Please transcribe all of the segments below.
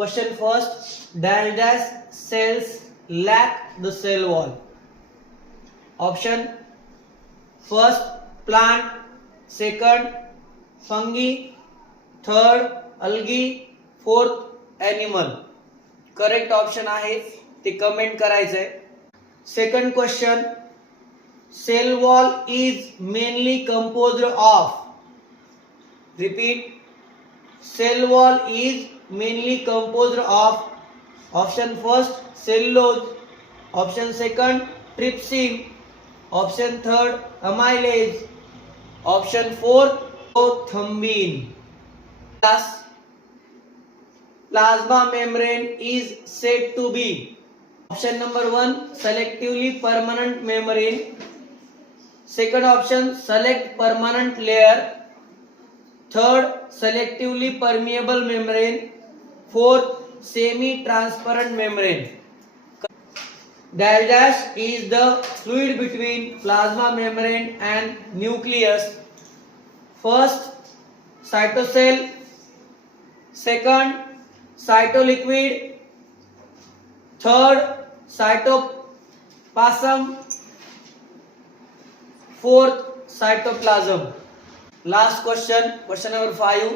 Question first, dash dash cells lack the cell wall. Option first plant, second fungi, third algae, fourth animal. Correct option आहे ते comment करायचंय. Second question, cell wall is mainly composed of. Repeat, cell wall is mainly composed of. Option first cellulose, option second trypsin, option third amylase, option fourth thrombin. Plasma membrane is said to be. Option number 1 selectively permanent membrane, second option select permanent layer, third selectively permeable membrane, fourth semi transparent membrane. Dash dash is the fluid between plasma membrane and nucleus. First cytocell, second cytoliquid, third cytoplasm, fourth cytoplasm. Last question, question number 5.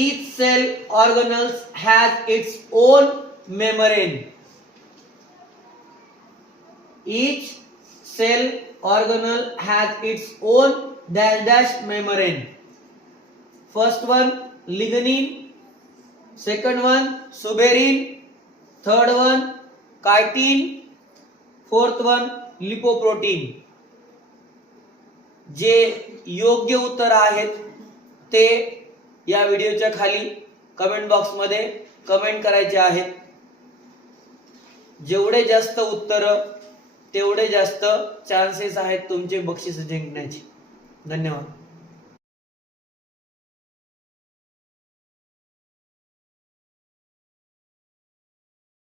Each cell organelle has its own membrane. Each cell organelle has its own dash dash membrane. First one lignin, second one suberin, third one chitin, fourth one lipoprotein. जे योग्य उत्तर आहेत ते या व्हिडिओच्या खाली comment box मध्ये comment करायचे आहेत. जेवढे जास्त उत्तर तेवढे जास्त चान्सेस आहेत तुमचे बक्षीस जिंकण्याचे. धन्यवाद.